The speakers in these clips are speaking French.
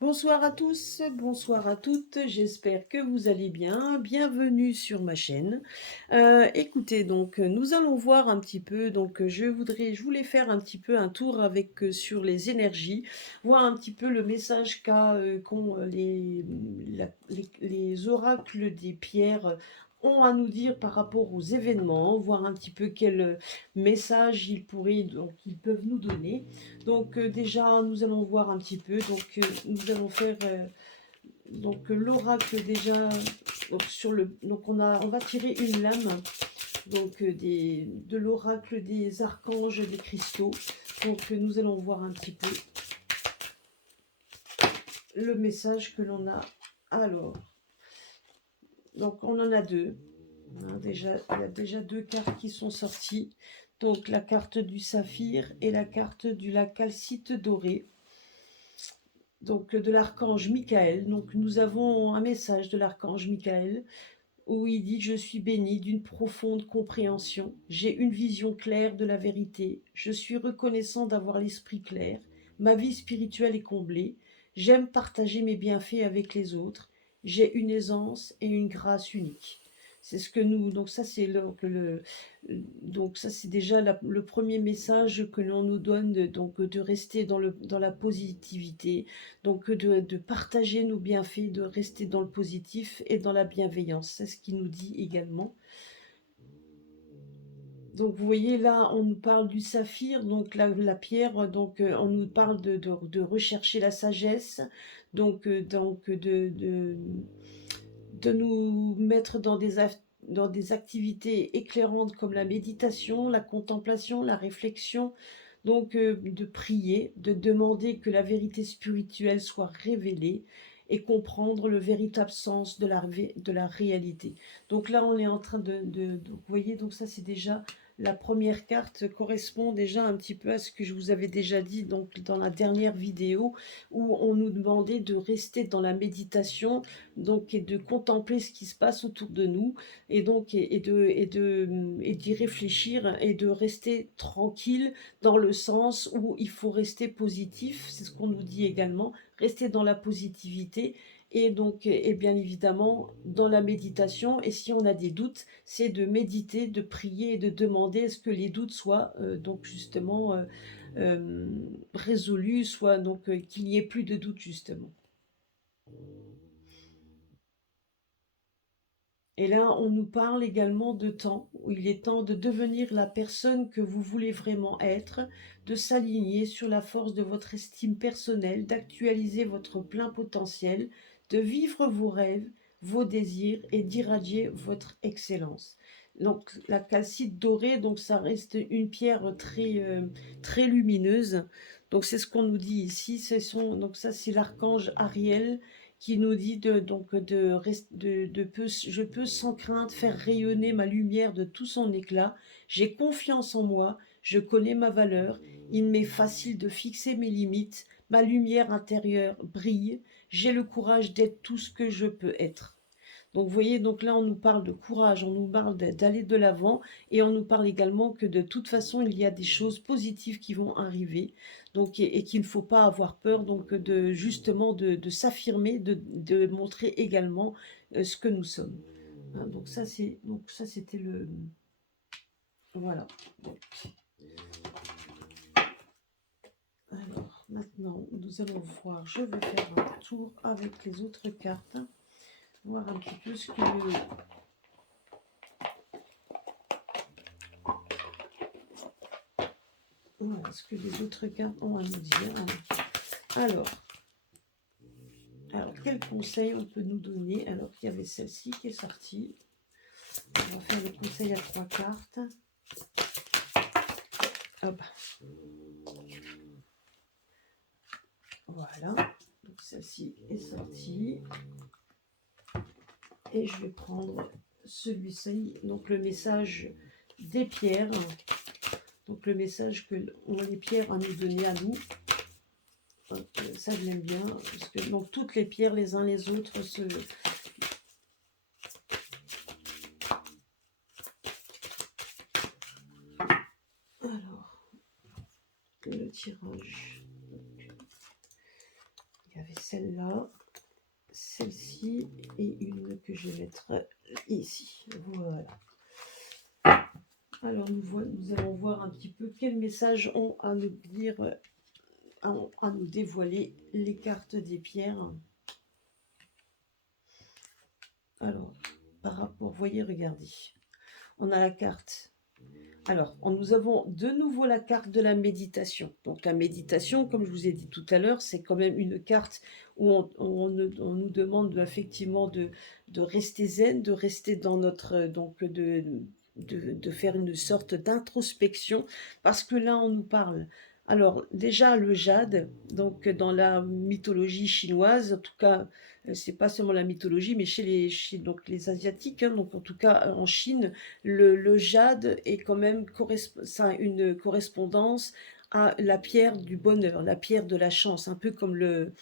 Bonsoir à tous, bonsoir à toutes, j'espère que vous allez bien. Bienvenue sur ma chaîne. Écoutez, donc nous allons voir un petit peu, donc je voulais faire un petit peu un tour avec sur les énergies, voir un petit peu le message qu'ont les oracles des pierres ont à nous dire par rapport aux événements, voir un petit peu quel message ils peuvent nous donner. Donc déjà, nous allons voir un petit peu. Nous allons faire l'oracle déjà. On va tirer une lame. De l'oracle des archanges des cristaux. Nous allons voir un petit peu le message que l'on a. Alors, donc on en a deux. Déjà, il y a déjà deux cartes qui sont sorties. Donc la carte du saphir et la carte de la calcite dorée. Donc de l'archange Michael. Donc nous avons un message de l'archange Michael où il dit: je suis béni d'une profonde compréhension, j'ai une vision claire de la vérité, je suis reconnaissant d'avoir l'esprit clair, ma vie spirituelle est comblée, j'aime partager mes bienfaits avec les autres, j'ai une aisance et une grâce unique. C'est ce que nous, donc ça c'est donc ça c'est déjà le premier message que l'on nous donne, de rester dans la positivité, de partager nos bienfaits, de rester dans le positif et dans la bienveillance. C'est ce qu'il nous dit également. Donc vous voyez là, on nous parle du saphir, donc la pierre, on nous parle de rechercher la sagesse, de nous mettre dans des activités éclairantes comme la méditation, la contemplation, la réflexion, de prier, de demander que la vérité spirituelle soit révélée et comprendre le véritable sens de la réalité. Donc là, on est en train donc, vous voyez, donc ça c'est déjà la première carte correspond déjà un petit peu à ce que je vous avais déjà dit donc dans la dernière vidéo où on nous demandait de rester dans la méditation et de contempler ce qui se passe autour de nous et d'y réfléchir et de rester tranquille dans le sens où il faut rester positif, c'est ce qu'on nous dit également, rester dans la positivité et bien évidemment dans la méditation. Et si on a des doutes, c'est de méditer, de prier et de demander à ce que les doutes soient résolus, soit qu'il n'y ait plus de doutes justement. Et là, on nous parle également de temps, où il est temps de devenir la personne que vous voulez vraiment être, de s'aligner sur la force de votre estime personnelle, d'actualiser votre plein potentiel, de vivre vos rêves, vos désirs et d'irradier votre excellence. Donc la calcite dorée, donc ça reste une pierre très lumineuse. Donc c'est ce qu'on nous dit ici. Donc ça c'est l'archange Ariel qui nous dit je peux sans crainte faire rayonner ma lumière de tout son éclat. J'ai confiance en moi, je connais ma valeur, il m'est facile de fixer mes limites, ma lumière intérieure brille, j'ai le courage d'être tout ce que je peux être. Donc vous voyez, donc là on nous parle de courage, on nous parle d'aller de l'avant et on nous parle également que de toute façon il y a des choses positives qui vont arriver et qu'il ne faut pas avoir peur de justement de s'affirmer, de montrer également ce que nous sommes. Hein, donc ça c'était le voilà. Alors maintenant nous allons voir, je vais faire un tour avec les autres cartes, voir un petit peu ce que les autres cartes ont à nous dire. Alors, quel conseil on peut nous donner? Alors, il y avait celle-ci qui est sortie. On va faire le conseil à 3 cartes. Hop. Voilà. Donc, celle-ci est sortie. Et je vais prendre celui-ci. Donc, le message des pierres. Donc, le message que les pierres à nous donner à nous. Ça, je l'aime bien. Parce que donc, toutes les pierres, les uns les autres, Alors, le tirage. Il y avait celle-là, celle-ci et une que je vais mettre ici. Voilà. Alors nous allons voir un petit peu quels messages ont à nous dire, à nous dévoiler les cartes des pierres. Alors, par rapport, voyez, regardez. On a la carte. Alors, nous avons de nouveau la carte de la méditation. Donc la méditation, comme je vous ai dit tout à l'heure, c'est quand même une carte où on nous demande effectivement de rester zen, de rester dans notre... donc de faire une sorte d'introspection, parce que là, on nous parle. Alors, déjà, le jade, donc dans la mythologie chinoise, en tout cas, c'est pas seulement la mythologie, mais donc les Asiatiques, hein, donc en tout cas en Chine, le jade est quand même ça a une correspondance à la pierre du bonheur, la pierre de la chance, un peu comme le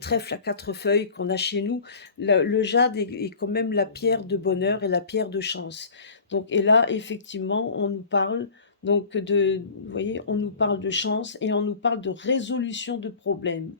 trèfle à 4 feuilles qu'on a chez nous. Le jade est quand même la pierre de bonheur et la pierre de chance. Donc, et là, effectivement, on nous parle donc vous voyez, on nous parle de chance et on nous parle de résolution de problèmes.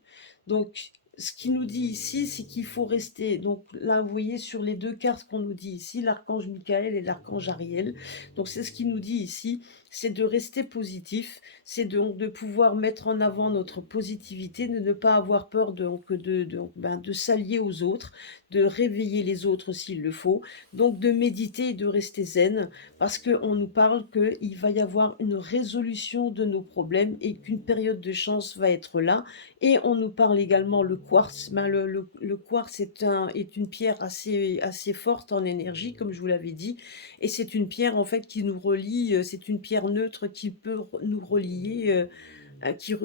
Donc, ce qui nous dit ici, c'est qu'il faut rester. Donc là, vous voyez sur les deux cartes qu'on nous dit ici, l'archange Michael et l'archange Ariel. Donc c'est ce qui nous dit ici, c'est de rester positif, c'est de pouvoir mettre en avant notre positivité, de ne pas avoir peur de s'allier aux autres, de réveiller les autres s'il le faut, donc de méditer et de rester zen, parce qu'on nous parle qu'il va y avoir une résolution de nos problèmes et qu'une période de chance va être là. Et on nous parle également le quartz. Ben, le quartz est une pierre assez forte en énergie, comme je vous l'avais dit, et c'est une pierre en fait qui nous relie, c'est une pierre neutre qui peut nous relier,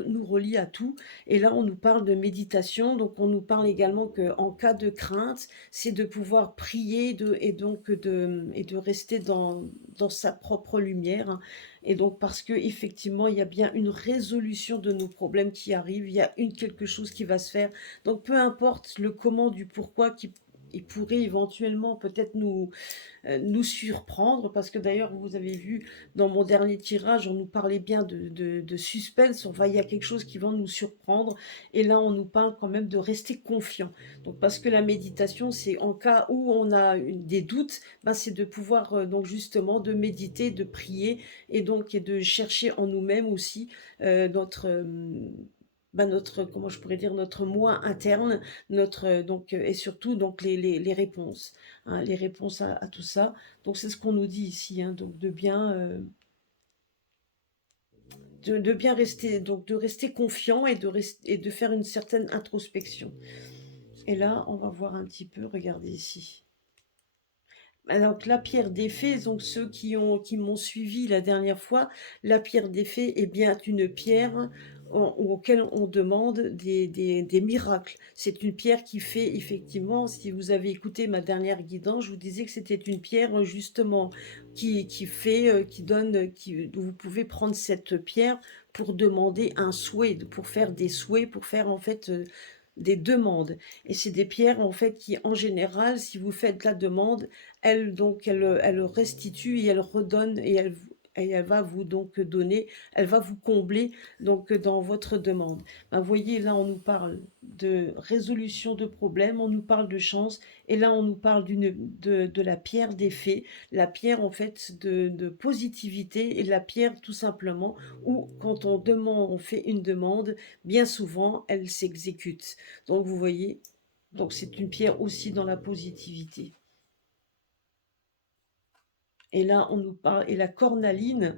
nous relie à tout. Et là, on nous parle de méditation, donc on nous parle également qu'en cas de crainte, c'est de pouvoir prier et de rester dans sa propre lumière, hein. Et donc parce que effectivement, il y a bien une résolution de nos problèmes qui arrive, il y a quelque chose qui va se faire. Donc peu importe le comment du pourquoi qui il pourrait éventuellement peut-être nous surprendre, parce que d'ailleurs, vous avez vu, dans mon dernier tirage, on nous parlait bien de suspense, enfin, il y a quelque chose qui va nous surprendre, et là, on nous parle quand même de rester confiant. Donc, parce que la méditation, c'est en cas où on a des doutes, ben, c'est de pouvoir, donc justement, de méditer, de prier, et donc, et de chercher en nous-mêmes aussi notre, comment je pourrais dire, notre moi interne, et surtout donc les réponses, hein, les réponses à tout ça. Donc c'est ce qu'on nous dit ici, hein, donc de bien rester, donc de rester confiant et de faire une certaine introspection. Et là, on va voir un petit peu, regardez ici. Alors la pierre d'effet, donc ceux qui m'ont suivi la dernière fois, la pierre d'effet est bien une pierre auquel on demande des miracles. C'est une pierre qui fait effectivement, si vous avez écouté ma dernière guidance, je vous disais que c'était une pierre justement qui donne, vous pouvez prendre cette pierre pour demander un souhait, pour faire des souhaits, pour faire en fait des demandes. Et c'est des pierres en fait qui en général, si vous faites la demande, elle restitue et elle redonne et elle va vous donc donner, elle va vous combler donc dans votre demande. Ben, vous voyez, là on nous parle de résolution de problèmes, on nous parle de chance, et là on nous parle de la pierre des fées, la pierre en fait de positivité, et la pierre tout simplement où quand on fait une demande, bien souvent elle s'exécute. Donc vous voyez, donc c'est une pierre aussi dans la positivité. Et là, on nous parle, et la cornaline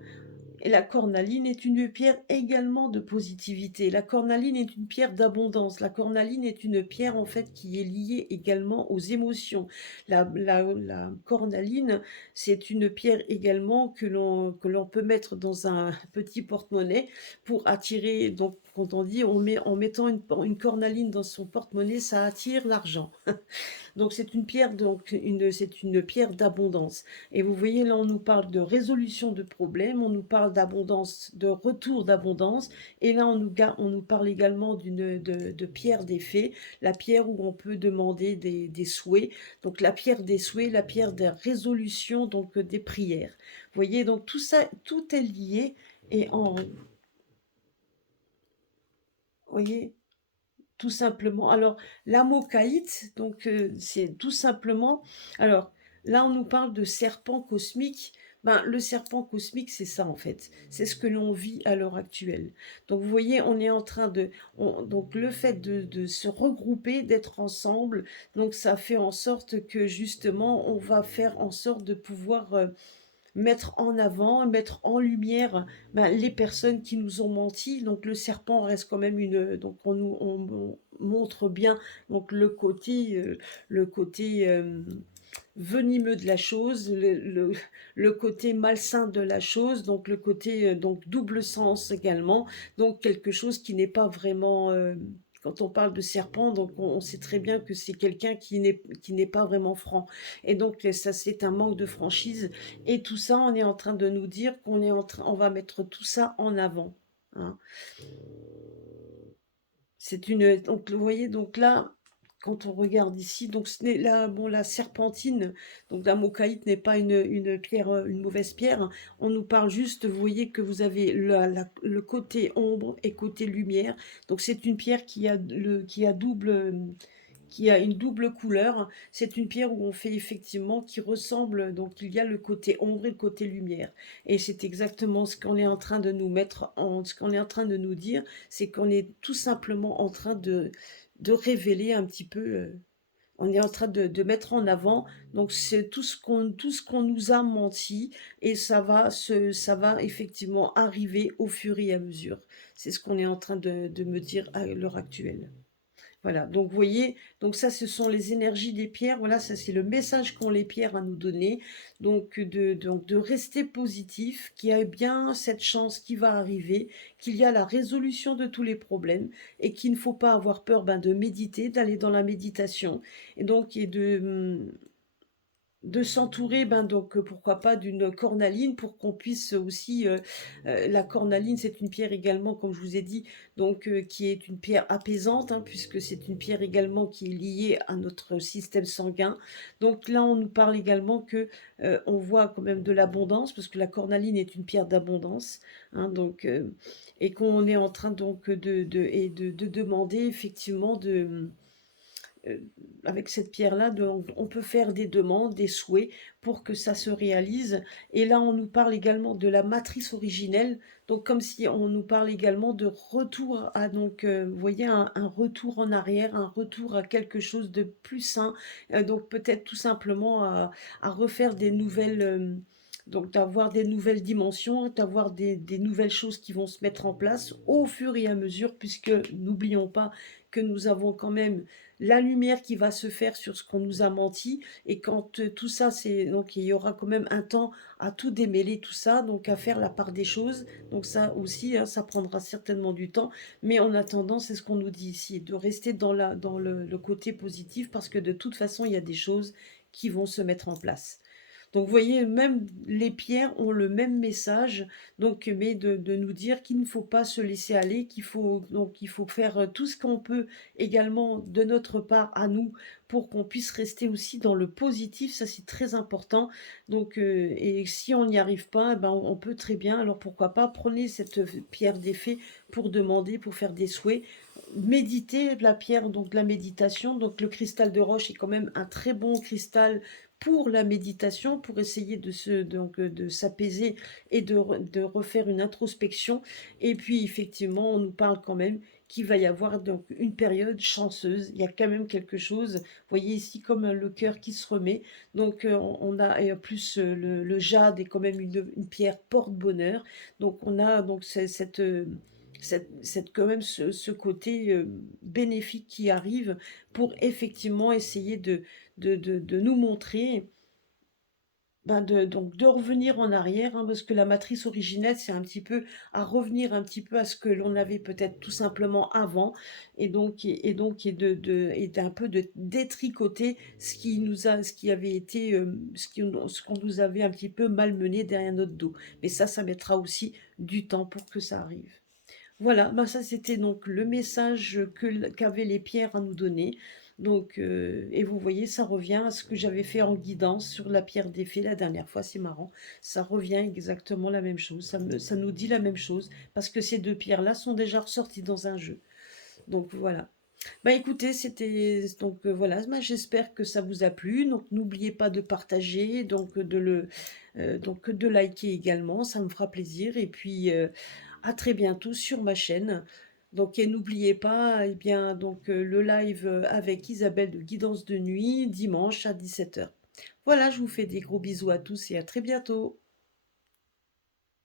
est une pierre également de positivité. La cornaline est une pierre d'abondance. La cornaline est une pierre en fait qui est liée également aux émotions. La cornaline, c'est une pierre également que l'on peut mettre dans un petit porte-monnaie pour attirer. Donc, quand on dit en mettant une cornaline dans son porte-monnaie, ça attire l'argent. Donc c'est une pierre, c'est une pierre d'abondance. Et vous voyez, là, on nous parle de résolution de problèmes, on nous parle d'abondance, de retour d'abondance. Et là, on nous parle également de pierre des fées, la pierre où on peut demander des souhaits. Donc la pierre des souhaits, la pierre des résolutions, donc des prières. Vous voyez, donc tout ça, tout est lié. Et vous voyez, tout simplement. Alors, la mocaïte, donc c'est tout simplement. Alors, là, on nous parle de serpent cosmique. Ben, le serpent cosmique, c'est ça en fait. C'est ce que l'on vit à l'heure actuelle. Donc, vous voyez, on est en train de. Donc, le fait de se regrouper, d'être ensemble, donc ça fait en sorte que justement, on va faire en sorte de pouvoir mettre en avant, mettre en lumière ben, les personnes qui nous ont menti. Donc le serpent reste quand même une. Donc on montre bien donc le côté venimeux de la chose, le côté malsain de la chose, donc le côté donc double sens également, donc quelque chose qui n'est pas vraiment quand on parle de serpent, donc on sait très bien que c'est quelqu'un qui n'est pas vraiment franc. Et donc ça c'est un manque de franchise. Et tout ça, on est en train de nous dire on va mettre tout ça en avant. Hein. C'est une, donc vous voyez, donc là, quand on regarde ici, donc ce n'est là, bon, la serpentine, donc la mocaïte n'est pas une pierre, une mauvaise pierre. Hein. On nous parle juste, vous voyez que vous avez le côté ombre et côté lumière. Donc c'est une pierre qui a une double couleur. C'est une pierre où on fait effectivement qui ressemble, donc il y a le côté ombre et le côté lumière. Et c'est exactement ce qu'on est en train de nous mettre ce qu'on est en train de nous dire, c'est qu'on est tout simplement en train de révéler un petit peu. On est en train de mettre en avant, donc c'est tout ce qu'on nous a menti, et ça va effectivement arriver au fur et à mesure. C'est ce qu'on est en train de me dire à l'heure actuelle. Voilà, donc vous voyez, donc ça ce sont les énergies des pierres, voilà, ça c'est le message qu'ont les pierres à nous donner, donc de rester positif, qu'il y a bien cette chance qui va arriver, qu'il y a la résolution de tous les problèmes, et qu'il ne faut pas avoir peur ben, de méditer, d'aller dans la méditation, et donc et de s'entourer, ben donc pourquoi pas d'une cornaline pour qu'on puisse aussi, la cornaline c'est une pierre également comme je vous ai dit, donc qui est une pierre apaisante, hein, puisque c'est une pierre également qui est liée à notre système sanguin. Donc là on nous parle également que on voit quand même de l'abondance, parce que la cornaline est une pierre d'abondance, hein, donc et qu'on est en train donc de demander effectivement euh, avec cette pierre-là, on peut faire des demandes, des souhaits pour que ça se réalise. Et là, on nous parle également de la matrice originelle, donc comme si on nous parle également de retour à, donc, vous voyez, un retour en arrière, un retour à quelque chose de plus sain, donc peut-être tout simplement à refaire des nouvelles. Donc d'avoir des nouvelles dimensions, d'avoir des nouvelles choses qui vont se mettre en place au fur et à mesure, puisque n'oublions pas que nous avons quand même la lumière qui va se faire sur ce qu'on nous a menti, et quand tout ça c'est donc il y aura quand même un temps à tout démêler tout ça, donc à faire la part des choses, donc ça aussi hein, ça prendra certainement du temps, mais en attendant c'est ce qu'on nous dit ici, de rester dans le côté positif, parce que de toute façon il y a des choses qui vont se mettre en place. Donc vous voyez, même les pierres ont le même message, donc, mais de nous dire qu'il ne faut pas se laisser aller, il faut faire tout ce qu'on peut également de notre part à nous, pour qu'on puisse rester aussi dans le positif, ça c'est très important. Donc, et si on n'y arrive pas, eh ben, on peut très bien, alors pourquoi pas, prenez cette pierre d'effet pour demander, pour faire des souhaits. Méditer, la pierre, donc la méditation, donc le cristal de roche est quand même un très bon cristal pour la méditation, pour essayer de s'apaiser et de refaire une introspection. Et puis effectivement, on nous parle quand même qu'il va y avoir donc une période chanceuse. Il y a quand même quelque chose. Vous voyez ici comme le cœur qui se remet. Donc on a et en plus le jade est quand même une pierre porte-bonheur. Donc on a donc quand même ce côté bénéfique qui arrive pour effectivement essayer de nous montrer, ben donc de revenir en arrière, hein, parce que la matrice originelle, c'est un petit peu à revenir un petit peu à ce que l'on avait peut-être tout simplement avant, et d'un peu de détricoter ce qui avait été, ce qu'on nous avait un petit peu malmené derrière notre dos. Mais ça mettra aussi du temps pour que ça arrive. Voilà, ben ça c'était donc le message qu'avaient les pierres à nous donner. Donc, et vous voyez, ça revient à ce que j'avais fait en guidance sur la pierre d'effet la dernière fois, c'est marrant. Ça revient exactement la même chose, ça nous dit la même chose, parce que ces deux pierres-là sont déjà ressorties dans un jeu. Donc voilà. Bah, écoutez, c'était donc voilà, bah, j'espère que ça vous a plu. Donc n'oubliez pas de partager, donc de liker également, ça me fera plaisir et puis, à très bientôt sur ma chaîne. Donc et n'oubliez pas, eh bien, le live, avec Isabelle de Guidance de nuit, dimanche à 17h. Voilà, je vous fais des gros bisous à tous et à très bientôt.